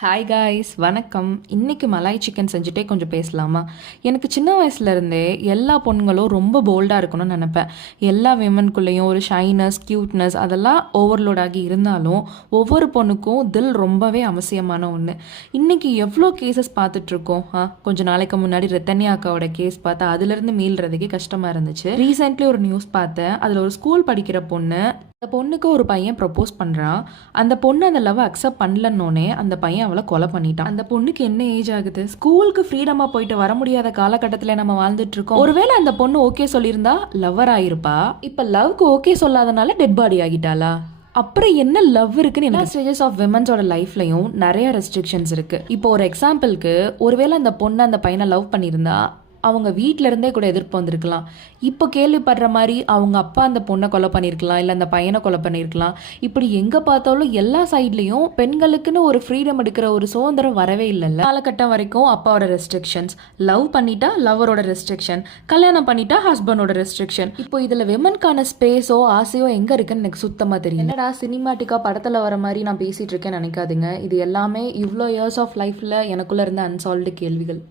Hi guys, வணக்கம். இன்னைக்கு Malay chicken செஞ்சுட்டே கொஞ்சம் பேசலாமா? எனக்கு சின்ன வயசுலேருந்தே எல்லா பொண்ணுங்களும் ரொம்ப போல்டாக இருக்கணும்னு நினப்பேன். எல்லா விமன்குள்ளேயும் ஒரு ஷைனஸ், க்யூட்னஸ் அதெல்லாம் ஓவர்லோட் ஆகி இருந்தாலும் ஒவ்வொரு பொண்ணுக்கும் தில் ரொம்பவே அவசியமான ஒன்று. இன்றைக்கி எவ்வளோ கேசஸ் பார்த்துட்ருக்கோம். கொஞ்சம் நாளைக்கு முன்னாடி ரத்தன்யா அக்காவோட கேஸ் பார்த்தா அதுலேருந்து மீள்றதுக்கே கஷ்டமாக இருந்துச்சு. ரீசெண்ட்லி ஒரு நியூஸ் பார்த்தேன். அதில் ஒரு ஸ்கூல் படிக்கிற பொண்ணு, அந்த பொண்ணுக்கு ஒரு பையன் ப்ரப்போஸ் பண்ணுறான். அந்த பொண்ணு அந்த லவ் அக்செப்ட் பண்ணலன்னொன்னே அந்த பையன் அவளை கொலை பண்ணிட்டான். அந்த பொண்ணுக்கு என்ன ஏஜ் ஆகுது? ஸ்கூலுக்கு ஃப்ரீடமாக போயிட்டு வர முடியாத காலகட்டத்தில் நம்ம வாழ்ந்துட்டு இருக்கோம். ஒருவேளை அந்த பொண்ணு ஓகே சொல்லியிருந்தா லவ்வர் ஆயிருப்பா. இப்போ லவ்க்கு ஓகே சொல்லாதனால டெட் பாடி ஆகிட்டாளா? அப்புறம் என்ன லவ் இருக்குன்னு எல்லா ஸ்டேஜஸ் ஆஃப் விமன்ஸோட லைஃப்லையும் நிறைய ரெஸ்ட்ரிக்ஷன்ஸ் இருக்கு. இப்போ ஒரு எக்ஸாம்பிளுக்கு, ஒருவேளை அந்த பொண்ணு அந்த பையனை லவ் பண்ணியிருந்தா அவங்க வீட்டில இருந்தே கூட எதிர்ப்பு வந்திருக்கலாம். இப்போ கேள்விப்படுற மாதிரி அவங்க அப்பா அந்த பொண்ணை கொலை பண்ணியிருக்கலாம், இல்லை அந்த பையனை கொலை பண்ணியிருக்கலாம். இப்படி எங்கே பார்த்தாலும் எல்லா சைட்லேயும் பெண்களுக்குன்னு ஒரு ஃப்ரீடம் எடுக்கிற ஒரு சுதந்திரம் வரவே இல்லைல்ல. காலகட்டம் வரைக்கும் அப்பாவோட ரெஸ்ட்ரிக்ஷன்ஸ், லவ் பண்ணிட்டா லவரோட ரெஸ்ட்ரிக்ஷன், கல்யாணம் பண்ணிட்டா ஹஸ்பண்டோட ரெஸ்ட்ரிக்ஷன். இப்போ இதில் விமன்கான ஸ்பேஸோ ஆசையோ எங்கே இருக்குன்னு எனக்கு சுத்தமாக தெரியும். என்னடா சினிமாட்டிக்காக படத்தில் வர மாதிரி நான் பேசிகிட்டு இருக்கேன்னு நினைக்காதுங்க. இது எல்லாமே இவ்வளோ இயர்ஸ் ஆஃப் லைஃப்பில் எனக்குள்ளே இருந்த அன்சால்வ்டு கேள்விகள்.